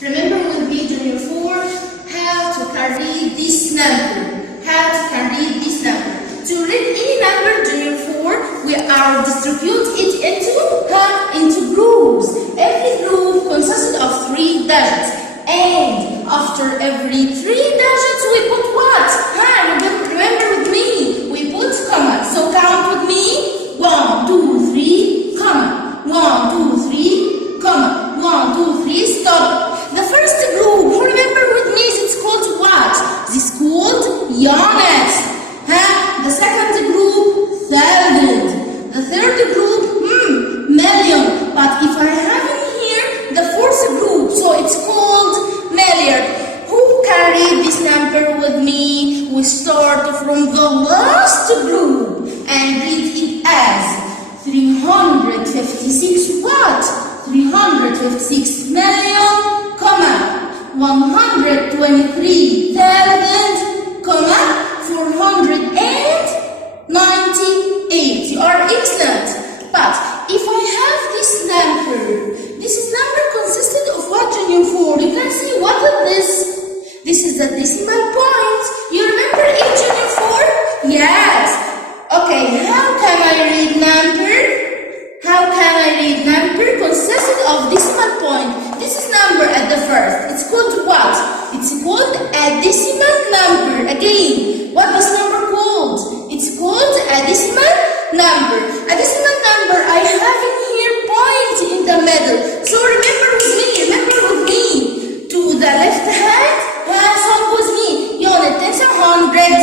Remember with me, Junior 4, how to carry this number. How to carry this number. To read any number, Junior 4, we are distribute it into groups. Every group consisted of 3 digits. And after every 3 digits, we put what? Remember with me, we put comma. So count with me. 1, 2, 3, comma. 1, 2, 3, comma. 1, 2, 3, stop. The first group, who remember with me, it's called what? This is called units. The second group, thousand. The third group, million. But if I have in here the fourth group, so it's called milliard. Who carried this number with me? We start from the last group and read it as 356 what? 356 million, comma, 123,000, comma, 498. You are excellent. But if I have this number consisted of what, Junior 4? You can see what is this? This is the decimal point. You remember it, Junior 4? Yes. Okay, how can I read number? How can I read number consisted of decimal point? This is number at the first. It's called what? It's called a decimal number. Again, what is number called? It's called a decimal number. A decimal number, I have in here point in the middle. So remember with me. To the left hand, song with me. Unit, tens and hundred.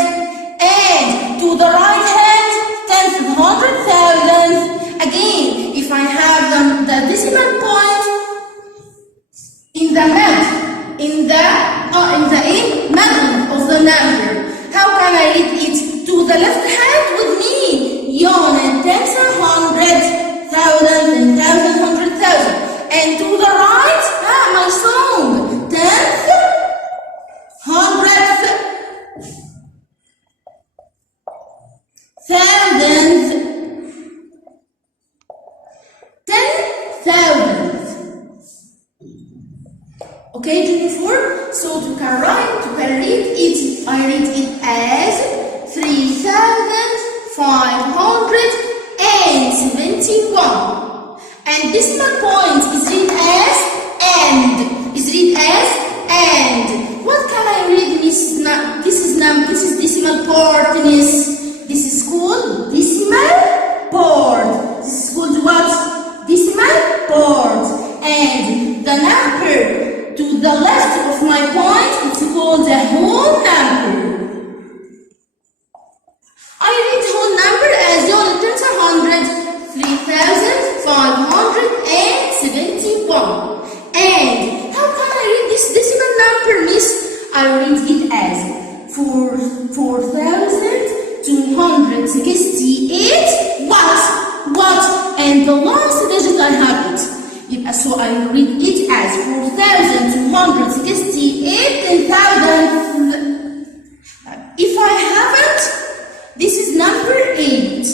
And to the right hand, tens and hundred thousand. Again, if I have the decimal point in the middle of the number, how can I read it? To the left hand with me, unit, tens and hundred, thousand, and thousand, hundred thousand. And to the right, my song, tenth, hundredth, thousandth, 10,000. Okay, Junior 4. So to read it, I read it as 3,571. And decimal point is read as and. What can I read? This is decimal part. This is called decimal part. This is called what? Decimal part. And the number to the left of my point, it's called a whole number. I read whole number as unit, tens and hundred, 3,571. And how can I read this decimal number, miss? I read it as 4,268. What? And the last digit I have it. So I read it as 4,268 thousand. If I haven't, this is number 8.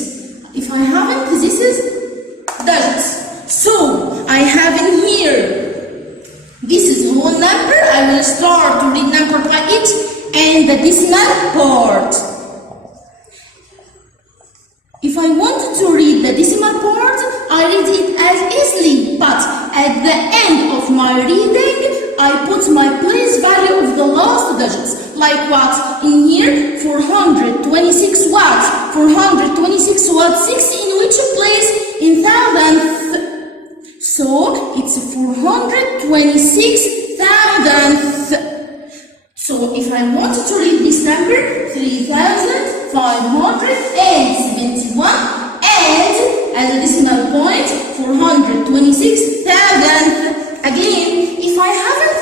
If I haven't, this is digits. So I have in here. This is whole number. I will start to read number by it and the decimal part. If I want to read the decimal part, I read it as easily, but at the end of my reading, I put my place value of the last digits. Like what? In here, 426 watts. 426 watts, 6 in which place? In thousandth. So, it's 426 thousandth. So, if I wanted to read this number, 3,571, and as a decimal point, 426 thousandth. Again, if I haven't,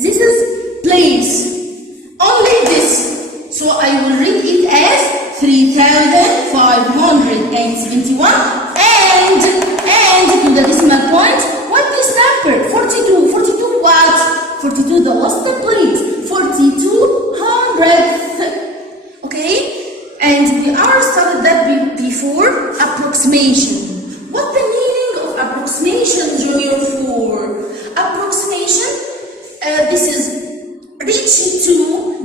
this is place, only this. So, I will read it as 3,571, and to the decimal point, what is number? 42 what? 42, the last place, 4,200th. Okay? And we are studied that before, approximation. What the meaning of approximation, Junior 4? Approximation this is reach to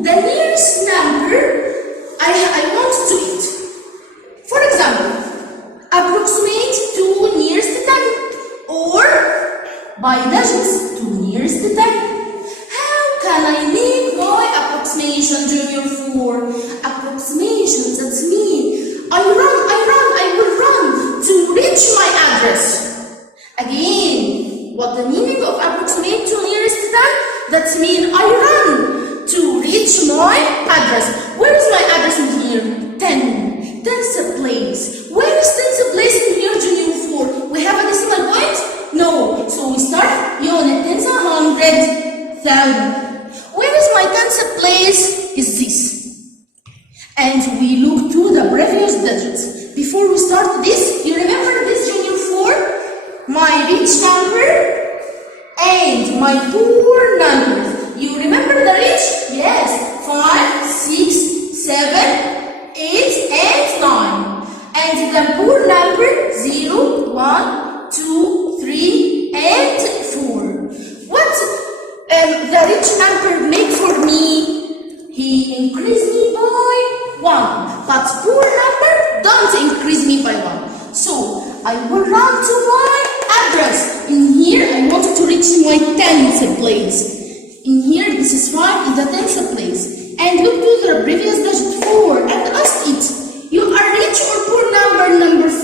the nearest number I want to it. For example, approximate to nearest 10 or by digits to nearest 10. How can I make my approximation, Junior 4? Approximation, that means I will run to reach my address. Again, what the meaning of approximate to nearest 10? That means I run to reach my address. Where is my address in here? 10. 10th place. Where is 10th place in here, Junior 4? We have a decimal point? No. So we start unit 10th, 100,000. Where is my 10th place? Is this. And we look to the previous digits. Before we start this, you remember this, Junior 4? My rich number and my poor numbers. You remember the rich? Yes. 5, 6, 7, 8, and 9. And the poor number 0, 1, 2, 3, and 4. What the rich number make for me? He increase me by 1. But poor number don't increase me by 1. So I will run to my address. In here, I want to reach my 10th place. In here, this is 5 is the 10th place. And look to the previous digit 4 and ask it. You are rich or poor number, number 4?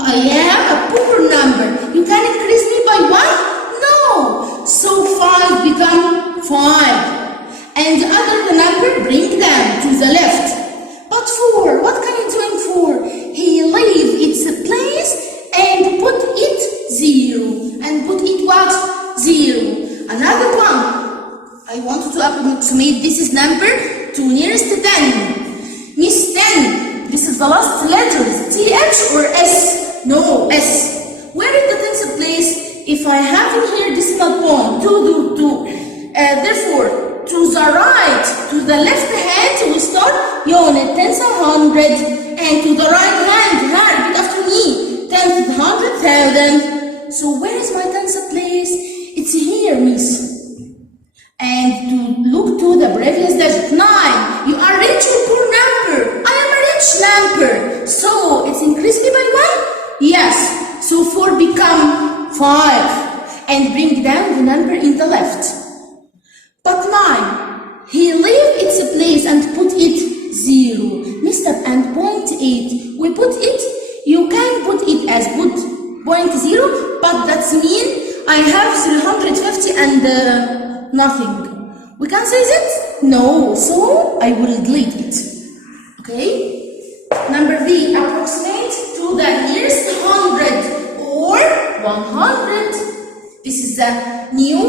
I am a poor number. You can increase me by 1? No. So 5 become 5. And the other number bring them to the left. But 4, what can you do in 4? He leave its place and put it 0. And put it what? 0. Another one. I want to approximate this is number to nearest 10. Miss 10. This is the last letters. TH or S? No, S. Where is the 10th place? If I have in here decimal point, 2. Therefore, to the right, to the left hand, we start unit 10th, 100. And to the right hand, repeat after me. 10th, 100,000. So where is my 10th place? It's here, Miss. And to look to the previous digit 9. You are rich or poor number? I am a rich number. So it's increased me by 1? Yes. So 4 become 5. And bring down the number in the left. But 9. He leave its place and put it 0. Missed up and point 8. We put it. You can put it as point 0. But that means I have 350 and nothing. We can say that? No. So I will delete it. Okay? Number B. Approximate to the nearest 100 or 100. This is a new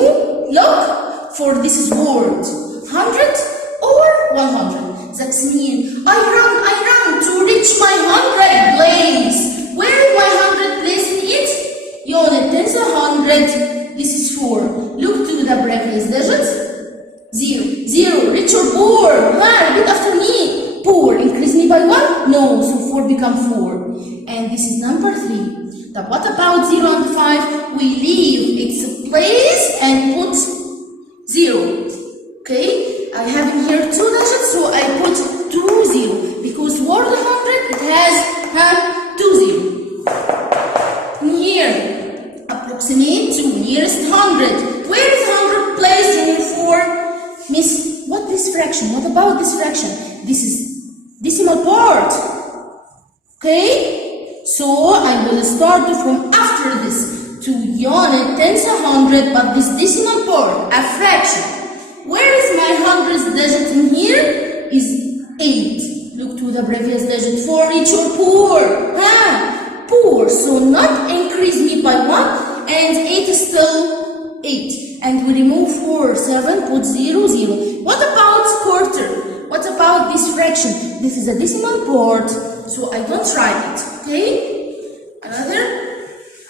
look for this word. 100 or 100. That means I run to reach my 100 place. Where is my 100 place in it? Unit 10, 100. This is 4. Look to the previous digits. 0. Rich or poor? Repeat after me. Poor. Increase me by 1? No. So 4 become 4. And this is number 3. But what about 0 and 5? We leave its place and put 0. Okay? I have in here 2 digits, so I put 2 0. Because word 100, it has 2 0. In here, approximate to nearest 100. Where is 100 placed in 4? Miss, what this fraction? What about this fraction? This is decimal part. Okay? So I will start from after this to unit 10 100, but this decimal part, a fraction. Where is my hundredth digit in here? Is 8. Look to the previous digit. 4 rich or poor? Poor. So not increase me by 1, and 8 is still 8. And we remove 4, 7, put 0, 0. What about quarter? What about this fraction? This is a decimal part, so I don't write it. Okay? Another.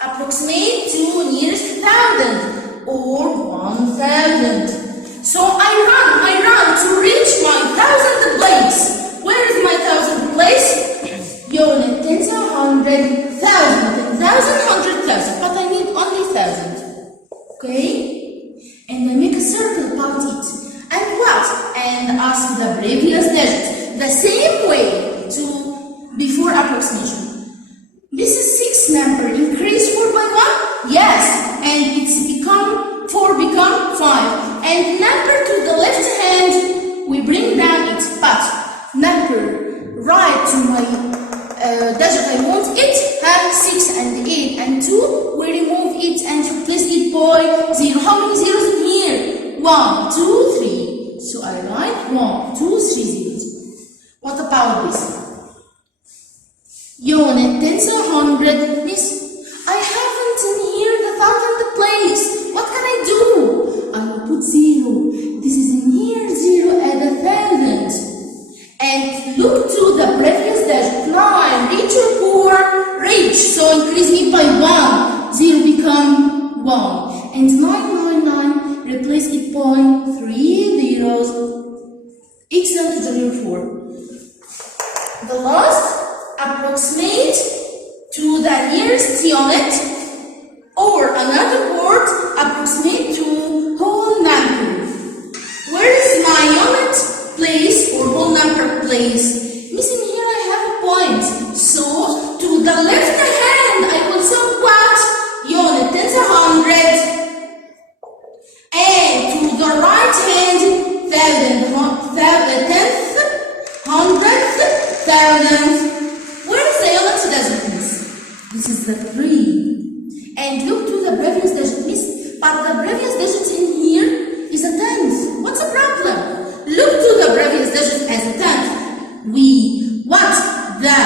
Approximate to nearest 1,000 or 1,000. So I run to reach my 1,000th place. Where is my 1,000th place? Unit 10, 100, 1,000, 10,000, 100,000. But I need only 1,000. Okay? And I make a circle. Yes, and it's become 4 become 5. And number to the left hand, we bring down it, but number right to my digit I want it have 6 and 8 and 2. We remove it and replace it by 0. How many zeros in here? 1, 2, 3. So I write 1, 2, 3 zeros. What about this? Unit 10 to 100. Miss, I haven't in here the thousand place. What can I do? I will put 0. This is in here 0 at 1,000. And look to the previous digit. 9. Reach or 4? Reach. So increase it by 1. 0 become 1. And 999 replace it by 3 zeros. Equal to the 4. The last, approximate to the nearest unit, or another word, approximate to whole number. Where is my unit place or whole number place? Missing here I have a point. So to the left hand I will say what? Unit 10 to 100. And to the right hand, tenth, hundredth, thousandth. Where is the unit digit, miss? This is the 3. And look to the previous digit, miss. But the previous digit in here is a tenth. What's the problem? Look to the previous digit as a tenth. We want the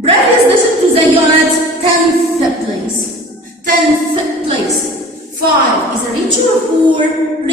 previous digit to the unit 10th place. 10th place. 5 is a richer or 4?